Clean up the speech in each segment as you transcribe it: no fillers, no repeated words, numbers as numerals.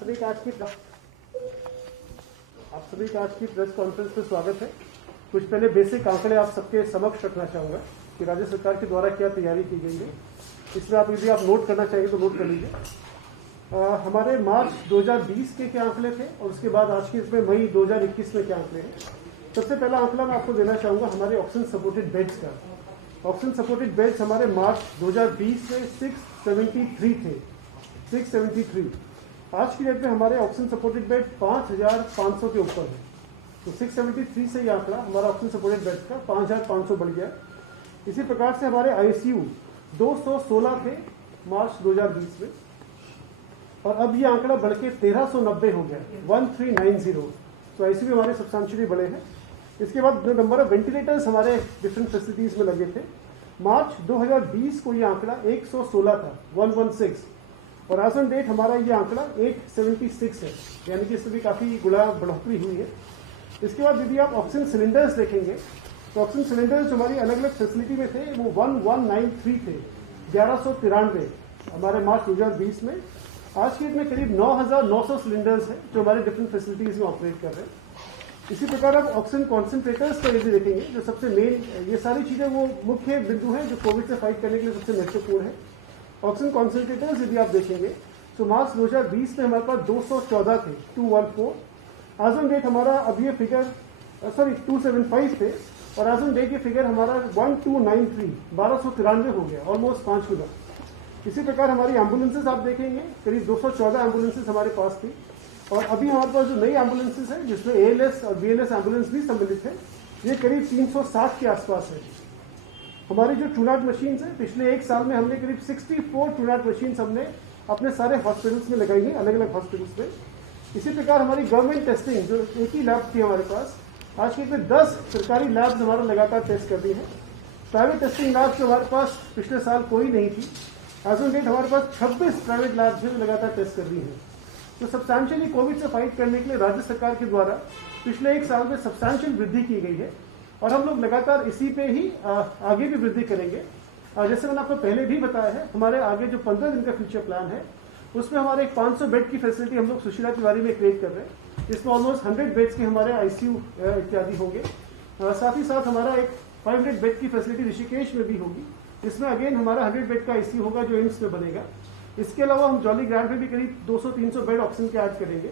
सभी का आज की प्रेस कॉन्फ्रेंस में स्वागत है। कुछ पहले बेसिक आंकड़े आप सबके समक्ष रखना चाहूँगा कि राज्य सरकार के द्वारा क्या तैयारी की गई है। इसमें आप यदि आप नोट करना चाहिए तो नोट कर लीजिए। हमारे मार्च 2020 के क्या आंकड़े थे और उसके बाद आज के इसमें मई 2021 में क्या आंकड़े हैं। सबसे पहला आंकड़ा मैं आपको देना चाहूँगा हमारे ऑक्सीजन सपोर्टेड बेड्स का। ऑक्सीजन सपोर्टेड बेड्स हमारे मार्च 2020 में 673 थे, 673। आज की डेट में हमारे ऑक्सीजन सपोर्टेड बेड 5500 के ऊपर है। तो 673 से ये आंकड़ा हमारा ऑक्सीजन सपोर्टेड बेड का 5500 बढ़ गया। इसी प्रकार से हमारे आईसीयू 216 थे मार्च 2020 में और अब ये आंकड़ा बढ़ के 1390 हो गया, 1390। तो आईसीयू हमारे सब्सटेंशियली बड़े हैं। इसके बाद जो नंबर ऑफ वेंटिलेटर्स हमारे डिफरेंट फैसिलिटीज में लगे थे, मार्च 2020 को ये आंकड़ा 116 था, 116, और आज ऑन डेट हमारा ये आंकड़ा 876 है, यानी कि इसमें भी काफी गुना बढ़ोतरी हुई है। इसके बाद यदि आप ऑक्सीजन सिलेंडर्स देखेंगे तो ऑक्सीजन सिलेंडर्स जो हमारी अलग अलग फैसिलिटी में थे वो 1193 थे, 1193 हमारे मार्च 2020 में। आज की डेट में करीब 9900 सिलेंडर्स हैं जो हमारे डिफरेंट फैसिलिटीज में ऑपरेट कर रहे हैं। इसी प्रकार आप ऑक्सीजन कॉन्सेंट्रेटर्स का यदि देखेंगे, जो सबसे मेन, ये सारी चीजें वो मुख्य बिंदु हैं जो कोविड से फाइट करने के लिए सबसे महत्वपूर्ण है। ऑक्सीजन कॉन्सेंट्रेटर्स यदि आप देखेंगे तो मार्च 2020 में हमारे पास 214 थे, 214। आज ऑन डेट हमारा अब ये फिगर 275 थे और आज ऑन डेट ये फिगर हमारा 1293, 1293 हो गया, ऑलमोस्ट 5 गुना। इसी प्रकार हमारी एम्बुलेंसेज आप देखेंगे, करीब 214 एम्बुलेंसेज हमारे पास थी और अभी हमारे पास जो नई एम्बुलेंसेज है जिसमें एएलएस और बीएलएस एम्बुलेंस भी सम्मिलित है, ये करीब 360 के आसपास है। हमारी जो ट्रूनाट मशीन्स है, पिछले एक साल में हमने करीब 64 ट्रूनाट मशीन्स हमने अपने सारे हॉस्पिटल्स में लगाई है, अलग अलग हॉस्पिटल्स में। इसी प्रकार हमारी गवर्नमेंट टेस्टिंग जो एक ही लैब थी हमारे पास, आज के में 10 सरकारी लैब्स हमारा लगातार टेस्ट कर रही है। प्राइवेट टेस्टिंग लैब्स जो हमारे पास पिछले साल कोई नहीं थी, आज ऑन डेट हमारे पास 26 प्राइवेट लैब्स जो लगातार टेस्ट कर रही है। तो सब्सटैंशियली कोविड से फाइट करने के लिए राज्य सरकार के द्वारा पिछले एक साल में सब्सटैंशियल वृद्धि की गई है और हम लोग लगातार इसी पे ही आगे भी वृद्धि करेंगे। जैसे मैंने आपको पहले भी बताया है, हमारे आगे जो 15 दिन का फ्यूचर प्लान है उसमें हमारे एक 500 बेड की फैसिलिटी हम लोग सुशीला तिवारी में क्रिएट कर रहे हैं। इसमें ऑलमोस्ट 100 बेड्स के हमारे आईसीयू इत्यादि होंगे। साथ ही साथ हमारा एक 500 बेड की फैसिलिटी ऋषिकेश में भी होगी। इसमें अगेन हमारा 100 बेड का आईसीयू होगा जो एम्स में बनेगा। इसके अलावा हम जॉली ग्रांट में भी करीब 200-300 बेड ऑक्सीजन के ऐड करेंगे।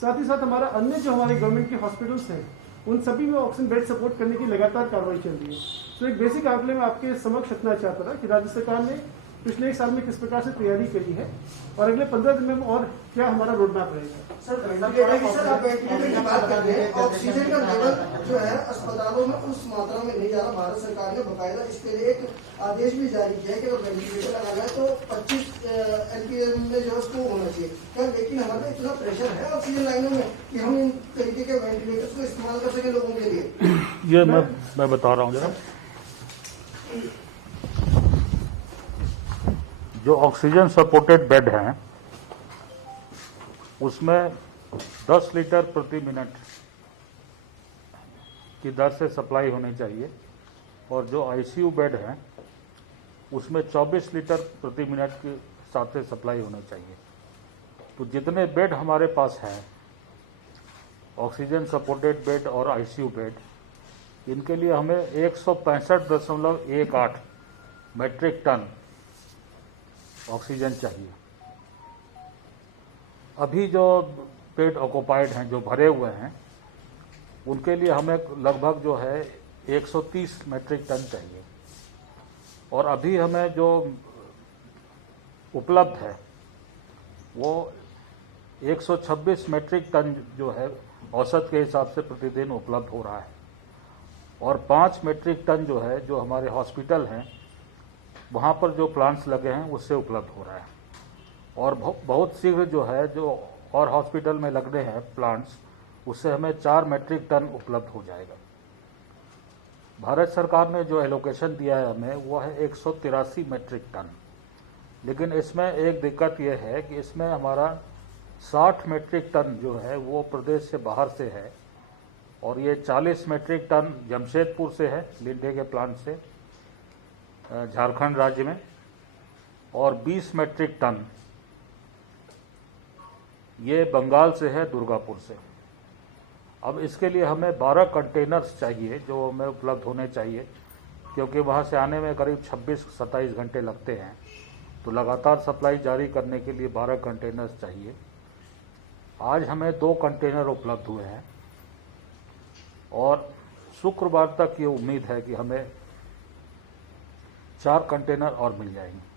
साथ ही साथ हमारा अन्य जो हमारे गवर्नमेंट के हॉस्पिटल्स हैं उन सभी में ऑक्सीजन बेड सपोर्ट करने की लगातार कार्रवाई चल रही है। तो एक बेसिक आंकड़े में आपके समक्ष रखना चाहता था कि राज्य सरकार ने पिछले एक साल में किस प्रकार से तैयारी करी है और अगले 15 दिन में और क्या हमारा रोड मैप रहेगा। सर, आप वेंटिलेटर की बात कर रहे हैं, ऑक्सीजन का लेवल जो है अस्पतालों में उस मात्रा में नहीं जा रहा। भारत सरकार ने बकायदा इसके लिए एक आदेश भी जारी किया है कि अगर वेंटिलेटर लगाना है तो 25 एलपीएम में जो उसको होना चाहिए। लेकिन हमारे इतना प्रेशर है ऑक्सीजन लाइनों में कि हम इन तरीके के वेंटिलेटर्स को इस्तेमाल कर सके लोगों के लिए। ये मैं बता रहा हूँ जरा, जो ऑक्सीजन सपोर्टेड बेड हैं उसमें 10 लीटर प्रति मिनट की दर से सप्लाई होनी चाहिए और जो आईसीयू बेड हैं उसमें 24 लीटर प्रति मिनट के साथ से सप्लाई होनी चाहिए। तो जितने बेड हमारे पास हैं, ऑक्सीजन सपोर्टेड बेड और आईसीयू बेड, इनके लिए हमें 165.18 मेट्रिक टन ऑक्सीजन चाहिए। अभी जो बेड ऑक्युपाइड हैं, जो भरे हुए हैं, उनके लिए हमें लगभग जो है 130 मेट्रिक टन चाहिए और अभी हमें जो उपलब्ध है वो 126 मेट्रिक टन जो है औसत के हिसाब से प्रतिदिन उपलब्ध हो रहा है और 5 मेट्रिक टन जो है जो हमारे हॉस्पिटल हैं वहाँ पर जो प्लांट्स लगे हैं उससे उपलब्ध हो रहा है और बहुत शीघ्र जो है जो और हॉस्पिटल में लगने हैं प्लांट्स, उससे हमें 4 मेट्रिक टन उपलब्ध हो जाएगा। भारत सरकार ने जो एलोकेशन दिया है हमें वो है 183 मेट्रिक टन, लेकिन इसमें एक दिक्कत ये है कि इसमें हमारा 60 मेट्रिक टन जो है वो प्रदेश से बाहर से है और ये 40 मेट्रिक टन जमशेदपुर से है, लिंडे के प्लांट से, झारखंड राज्य में, और 20 मेट्रिक टन ये बंगाल से है, दुर्गापुर से। अब इसके लिए हमें 12 कंटेनर्स चाहिए जो हमें उपलब्ध होने चाहिए, क्योंकि वहाँ से आने में करीब 26-27 घंटे लगते हैं। तो लगातार सप्लाई जारी करने के लिए 12 कंटेनर्स चाहिए। आज हमें 2 कंटेनर उपलब्ध हुए हैं और शुक्रवार तक ये उम्मीद है कि हमें 4 कंटेनर और मिल जाएंगे।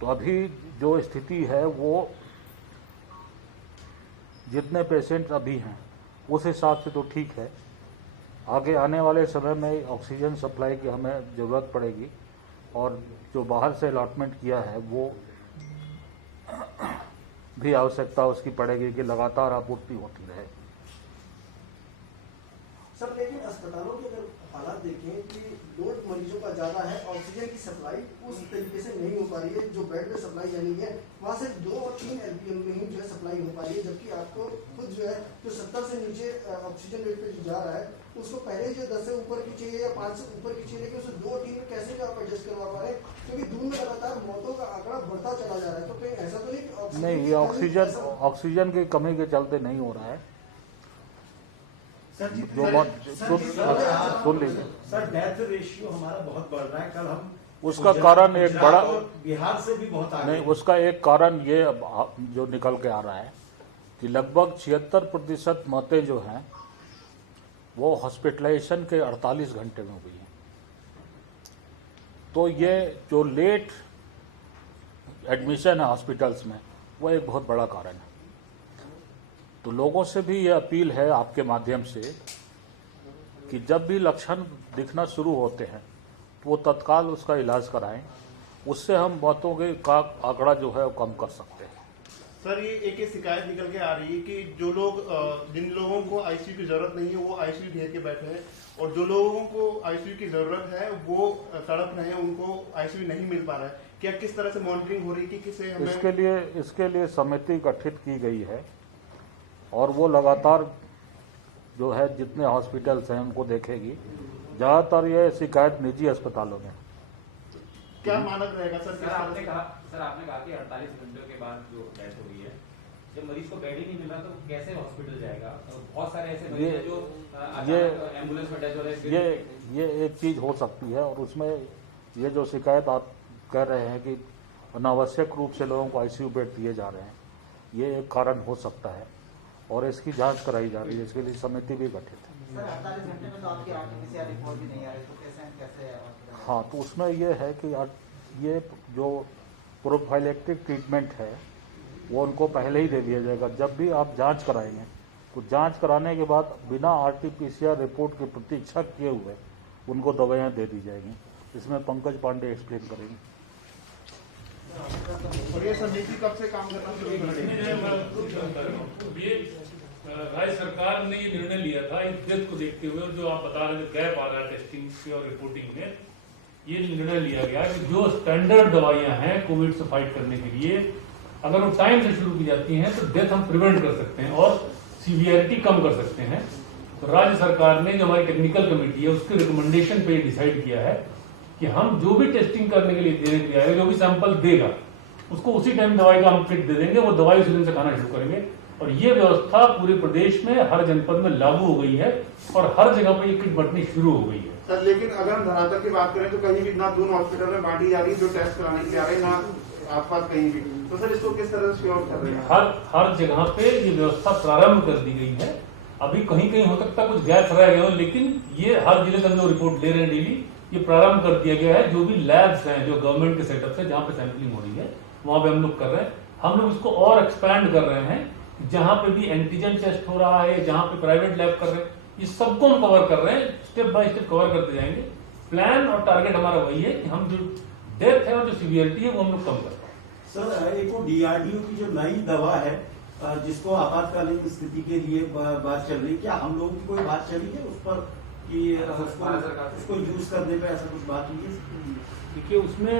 तो अभी जो स्थिति है वो जितने पेशेंट अभी हैं उस हिसाब से तो ठीक है। आगे आने वाले समय में ऑक्सीजन सप्लाई की हमें ज़रूरत पड़ेगी और जो बाहर से अलॉटमेंट किया है वो भी आवश्यकता उसकी पड़ेगी कि लगातार आपूर्ति होती रहे। सर लेकिन अस्पतालों के अगर हालात देखें कि लोड मरीजों का ज्यादा है, ऑक्सीजन की सप्लाई उस तरीके से नहीं हो पा रही है, जो बेड पे सप्लाई जानी है वहाँ से 2 और 3 LPM में ही जो है सप्लाई हो पा रही है, जबकि आपको खुद जो है जो 70 से नीचे ऑक्सीजन रेट पे जो जा रहा है उसको पहले जो 10 से ऊपर की चाहिए या 5 से ऊपर की चाहिए, लेकिन उसे 2 और 3 में कैसे जो आप एडजस्ट करवा पा रहे हैं, क्योंकि दूर में लगातार मौतों का आंकड़ा बढ़ता चला जा रहा है। तो कहीं ऐसा तो नहीं ये ऑक्सीजन की कमी के चलते नहीं हो रहा है। सर जी सुन लीजिए सर, डेथ रेशियो हमारा बहुत बढ़ रहा है। कल हम उसका कारण एक बड़ा बिहार से भी बहुत आगे नहीं, उसका एक कारण ये जो निकल के आ रहा है कि लगभग 76% मौतें जो हैं वो हॉस्पिटलाइजेशन के 48 घंटे में हुई हैं। तो ये जो लेट एडमिशन है हॉस्पिटल्स में वो एक बहुत बड़ा कारण है। तो लोगों से भी ये अपील है आपके माध्यम से कि जब भी लक्षण दिखना शुरू होते हैं तो वो तत्काल उसका इलाज कराएं, उससे हम मौतों के का आंकड़ा जो है वो कम कर सकते हैं। सर ये एक शिकायत निकल के आ रही है कि जो लोग जिन लोगों को आईसीयू की जरूरत नहीं है वो आईसीयू घेर के बैठे हैं, और जो लोगों को आईसीयू की जरूरत है वो तड़प रहे हैं, उनको आईसीयू नहीं मिल पा रहा है। क्या किस तरह से मॉनिटरिंग हो रही है कि किसे हमें इसके लिए समिति गठित की गई है और वो लगातार जो है जितने हॉस्पिटल्स हैं उनको देखेगी। ज़्यादातर ये शिकायत निजी अस्पतालों में। क्या मानक रहेगा सर? सर आपने कहा कि 48 घंटों के बाद जो डेथ हुई है, जब मरीज को बेड ही नहीं मिला तो कैसे हॉस्पिटल जाएगा? तो बहुत सारे ऐसे मरीज हैं जो एम्बुलेंस में डेथ हो रहे हैं। ये एक चीज़ हो सकती है, और उसमें ये जो शिकायत आप कह रहे हैं कि अनावश्यक रूप से लोगों को आईसीयू बेड दिए जा रहे हैं, ये एक कारण हो सकता है और इसकी जांच कराई जा रही है। इसके लिए समिति भी गठित है। सर 48 घंटे में तो आपकी आरटीपीसीआर रिपोर्ट भी नहीं आ रही, तो कैसे हाँ, तो उसमें ये है कि ये जो प्रोफाइलेक्टिक ट्रीटमेंट है वो उनको पहले ही दे दिया जाएगा। जब भी आप जांच कराएंगे तो जांच कराने के बाद बिना आरटीपीसीआर रिपोर्ट की प्रतीक्षा किए हुए उनको दवाइयाँ दे दी जाएंगी। इसमें पंकज पांडे एक्सप्लेन करेंगे। और ये समिति कब से काम करना शुरू करेगी? राज्य सरकार ने ये निर्णय लिया था इस डेथ को देखते हुए, जो आप बता रहे थे गैप आ रहा है टेस्टिंग की और रिपोर्टिंग में, ये निर्णय लिया गया कि जो स्टैंडर्ड दवाइयां हैं कोविड से फाइट करने के लिए, अगर वो टाइम से शुरू की जाती हैं तो डेथ हम प्रिवेंट कर सकते हैं और सीवियरिटी कम कर सकते हैं। तो राज्य सरकार ने जो हमारी टेक्निकल कमेटी है उसके रिकमेंडेशन पे डिसाइड किया है कि हम जो भी टेस्टिंग करने के लिए देने के लिए आएगा, जो भी सैंपल देगा उसको उसी टाइम दवाई का हम किट दे देंगे, वो दवाई उसी दिन से खाना शुरू करेंगे। और ये व्यवस्था पूरे प्रदेश में हर जनपद में लागू हो गई है और हर जगह पर ये किट बंटनी शुरू हो गई है। सर लेकिन अगर हम धरातल की बात करें तो कहीं भी ना 2 हॉस्पिटल में बांटी जा रही है जो टेस्ट कराने के लिए आ रहे हैं, ना आसपास कहीं भी। तो सर इसको किस तरह से श्योर कर रहे हैं? हर जगह पे ये व्यवस्था प्रारंभ कर दी गई है। अभी कहीं कहीं हो सकता है कुछ गैप रह गए हो, लेकिन ये हर जिले से हम जो रिपोर्ट ले रहे हैं डेली, ये प्रारंभ कर दिया गया है। जो भी लैब्स हैं जो गवर्नमेंट के सेटअप से जहाँ पे सैंपलिंग हो रही है वहां पे हम लोग कर रहे हैं। हम लोग इसको और एक्सपैंड कर रहे हैं, जहां पे भी एंटीजन टेस्ट हो रहा है, जहां पे प्राइवेट लैब कर रहे हैं, इस सबको हम कवर कर रहे हैं। स्टेप बाय स्टेप कवर करते जाएंगे। प्लान और टारगेट हमारा वही है कि हम जो डेथ है और जो सीवियरिटी है वो हम लोग कम कर पाए। सर एक वो डीआरडीओ की जो नई दवा है जिसको आपातकालीन स्थिति के लिए बात चल रही है, क्या हम लोगों की कोई बात चली है उस पर कि उसको यूज करने पे ऐसा कुछ बात हुई है? देखिए उसमें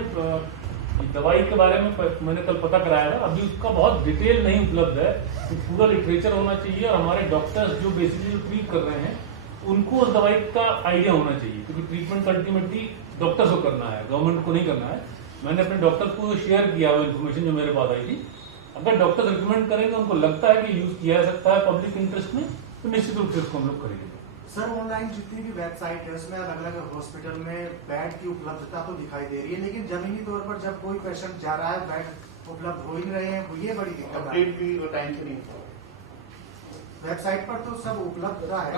दवाई के बारे में मैंने कल पता कराया था, अभी उसका बहुत डिटेल नहीं उपलब्ध है। तो पूरा लिटरेचर होना चाहिए और हमारे डॉक्टर्स जो बेसिकली ट्रीट कर रहे हैं उनको उस दवाई का आइडिया होना चाहिए, क्योंकि ट्रीटमेंट अल्टीमेटली डॉक्टर्स को करना है, गवर्नमेंट को नहीं करना है। मैंने अपने डॉक्टर्स को शेयर किया वो इन्फॉर्मेशन जो मेरे पास आई थी, अगर डॉक्टर रिकमेंड करेंगे, उनको लगता है कि यूज किया जा सकता है पब्लिक इंटरेस्ट में, तो निश्चित रूप से इसको हम लोग करेंगे। सर ऑनलाइन जितनी भी वेबसाइट है उसमें अलग अलग हॉस्पिटल में बेड की उपलब्धता तो दिखाई दे रही है, लेकिन जमीनी तौर पर जब कोई पेशेंट जा रहा है बेड उपलब्ध हो ही नहीं रहे हैं, ये बड़ी दिक्कत है। अपडेट भी टाइम से नहीं होता। वेबसाइट पर तो सब उपलब्ध है।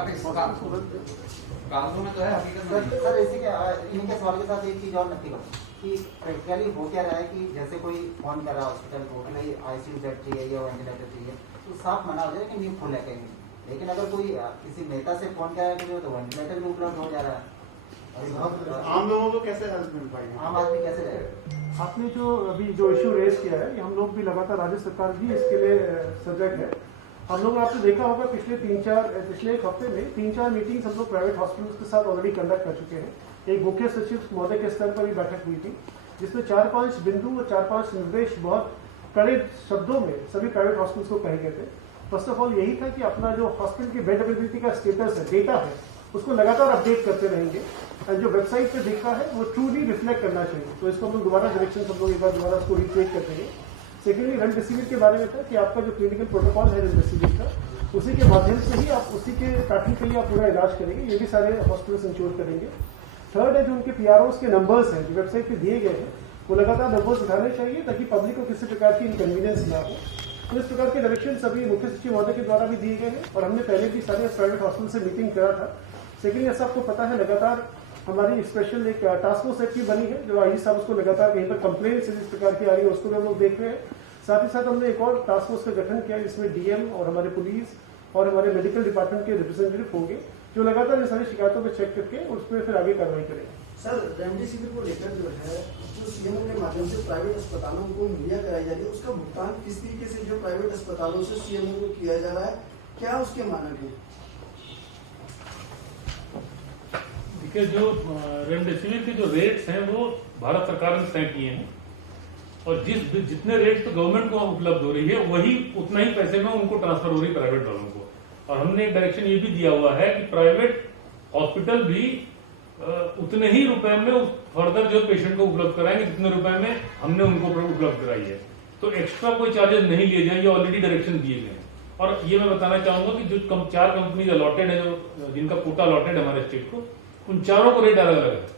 कागजों में तो है, हकीकत में नहीं। सर इसी के इनके सवाल के साथ एक चीज और नक्की करो कि प्रैक्टिकली हो क्या रहा है कि जैसे कोई फोन कर रहा है हॉस्पिटल को कि भाई आईसीयू बेड चाहिए या वेंटिलेटर चाहिए, तो साफ मना हो जाए कि नहीं फुल है कहीं। लेकिन अगर कोई किसी नेता से फोन किया है तो वेंटिलेटर भी उपलब्ध हो जा रहा है। आम लोगों को कैसे हेल्प मिल पाएगी? आम आदमी कैसे रहेगा? आपने जो अभी जो इश्यू रेज किया है, ये हम लोग भी लगातार, राज्य सरकार भी इसके लिए सजग है। हम लोग आपने देखा होगा पिछले एक हफ्ते में 3-4 मीटिंग्स हम लोग प्राइवेट हॉस्पिटल्स के साथ ऑलरेडी कंडक्ट कर चुके हैं। एक मुख्य सचिव महोदय के स्तर पर भी बैठक हुई थी, जिसमें 4-5 बिंदु और 4-5 निर्देश बहुत कड़े शब्दों में सभी प्राइवेट हॉस्पिटल्स को कहे गए थे। फर्स्ट ऑफ ऑल यही था कि अपना जो हॉस्पिटल की बेड अवेलेबिलिटी का स्टेटस है, डेटा है, उसको लगातार अपडेट करते रहेंगे और जो वेबसाइट पे दिखता है वो ट्रूली रिफ्लेक्ट करना चाहिए। तो इसको हम लोग दोबारा डायरेक्शन हम लोग एक बार दोबारा उसको रिट्रेक कर देंगे। सेकेंडली रेमडेसिविर के बारे में था कि आपका जो क्लिनिकल प्रोटोकॉल है रेमडेसिविर का, उसी के माध्यम से ही आप उसी के पैटर्न के लिए आप पूरा इलाज करेंगे, ये भी सारे हॉस्पिटल्स इंश्योर करेंगे। थर्ड है जो उनके पीआरओस के नंबर्स हैं जो वेबसाइट पे दिए गए हैं, वो लगातार नंबर्स उठाने चाहिए ताकि पब्लिक को किसी प्रकार की इनकन्वीनियंस ना हो। तो इस प्रकार के डायरेक्शन सभी मुख्य सचिव महोदय के द्वारा भी दिए गए हैं और हमने पहले भी सारे प्राइवेट हॉस्पिटल से मीटिंग करा था। सेकेंडली ऐसा आपको पता है लगातार हमारी स्पेशल एक टास्क फोर्स एक्टिव बनी है, जो आईजी साहब उसको लगातार कहीं पर कंप्लेंट्स इस प्रकार की आ रही है उसको भी हम लोग देख रहे हैं। साथ ही साथ हमने एक और टास्क फोर्स का गठन किया जिसमें डीएम और हमारे पुलिस और हमारे मेडिकल डिपार्टमेंट के रिप्रेजेंटेटिव होंगे, जो लगातार इन सारी शिकायतों पर चेक करके उस पर फिर आगे कार्रवाई करेंगे। सर रेमडेसिविर को लेकर जो है, जो सीएमओ के माध्यम से प्राइवेट अस्पतालों को मुहैया कराई जा रही है, उसका भुगतान किस तरीके से जो प्राइवेट अस्पतालों से सीएमओ को किया जा रहा है, क्या उसके मानक है? देखिए, जो रेमडेसिविर के जो रेट्स हैं वो भारत सरकार ने तय किए हैं और जितने रेट तो गवर्नमेंट को उपलब्ध हो रही है वही उतना ही पैसे में उनको ट्रांसफर हो रही है प्राइवेट वालों को। और हमने एक डायरेक्शन ये भी दिया हुआ है कि प्राइवेट हॉस्पिटल भी उतने ही रुपए में फर्दर जो पेशेंट को उपलब्ध कराएंगे जितने रुपए में हमने उनको उपलब्ध कराई है। तो एक्स्ट्रा कोई चार्जेस नहीं लिए जाएंगे, ऑलरेडी डायरेक्शन दिए गए हैं। और ये मैं बताना चाहूंगा कि जो 4 कंपनी अलॉटेड है, जो जिनका कोटा अलॉटेड है हमारे स्टेट को, उन चारों को रेट अलग अलग है।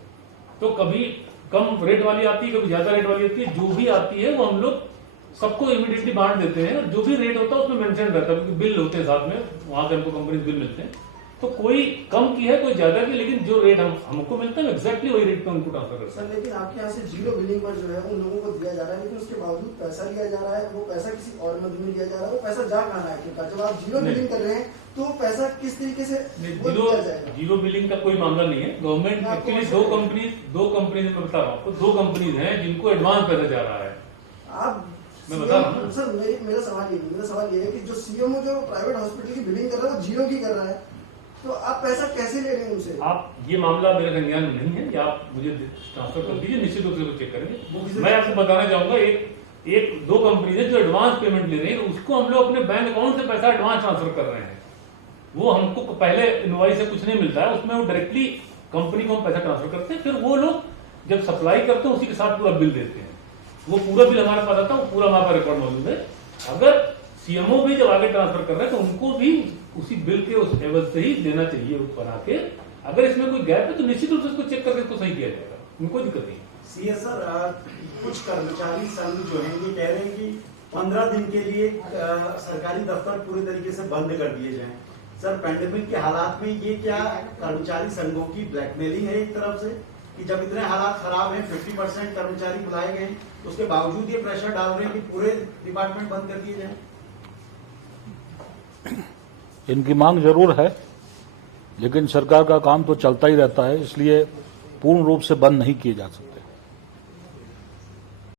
तो कभी कम रेट वाली आती है, कभी ज्यादा रेट वाली आती है। जो भी आती है वो हम लोग सबको इमीडिएटली बांट देते हैं और जो भी रेट होता है उसमें मेंशन रहता है, क्योंकि बिल होते हैं साथ में, वहां से हमको कंपनी बिल मिलते हैं। तो कोई कम की है कोई ज्यादा की, लेकिन जो रेट हमको मिलता है एक्जैक्टली वही रेट पे उनको ट्रांसफर करते हैं। सर लेकिन आपके यहाँ से जीरो बिलिंग पर जो है उन लोगों को दिया जा रहा है, लेकिन उसके बावजूद पैसा लिया जा रहा है, वो पैसा किसी और मद में लिया जा रहा है, वो पैसा जा कहाँ रहा है? जब आप जीरो बिलिंग कर रहे हैं तो पैसा किस तरीके से जीरो बिलिंग का कोई मामला नहीं है। गवर्नमेंट एक्चुअली दो कंपनीज मैं बता रहा हूँ आपको, 2 कंपनीज हैं जिनको एडवांस पैसा जा रहा है। आप मैं बता रहा हूँ सर, मेरा सवाल ये है कि जो सीएमओ जो प्राइवेट हॉस्पिटल की बिलिंग कर रहा है वो जीरो की कर रहा है, तो आप पैसा कैसे ले रहे हैं उनसे? आप ये मामला मेरे संज्ञान में नहीं है, या आप मुझे ट्रांसफर कर दीजिए, निश्चित रूप से चेक करेंगे। मैं आपको बताना चाहूंगा, एक 2 कंपनी है जो एडवांस पेमेंट ले रही है, उसको हम लोग अपने बैंक अकाउंट से पैसा एडवांस ट्रांसफर कर रहे हैं। वो हमको पहले इनवॉइस से कुछ नहीं मिलता है, उसमें वो डायरेक्टली कंपनी को हम पैसा ट्रांसफर करते हैं, फिर वो लोग जब सप्लाई करते हैं उसी के साथ पूरा बिल देते हैं। वो पूरा बिल हमारे पास आता है, वो पूरा हमारे पास रिकॉर्ड मौजूद है। अगर सीएमओ भी जब आगे ट्रांसफर कर रहे हैं तो उनको भी उसी बिल के उस एवज से ही देना चाहिए बना के। अगर इसमें कोई गैप है तो निश्चित रूप से उसको चेक करके इसको सही किया जाएगा, उनको दिक्कत नहीं। सीएस सर, कुछ कर्मचारी संघ जो है ये कह रहे हैं कि 15 दिन के लिए सरकारी दफ्तर पूरे तरीके से बंद कर दिए जाएं। सर, पैंडेमिक के हालात में ये क्या कर्मचारी संघों की ब्लैकमेलिंग है एक तरफ से, कि जब इतने हालात खराब हैं, 50% कर्मचारी बुलाए गए, उसके बावजूद ये प्रेशर डाल रहे हैं कि पूरे डिपार्टमेंट बंद कर दिए जाए? इनकी मांग जरूर है, लेकिन सरकार का काम तो चलता ही रहता है, इसलिए पूर्ण रूप से बंद नहीं किए जा सकते।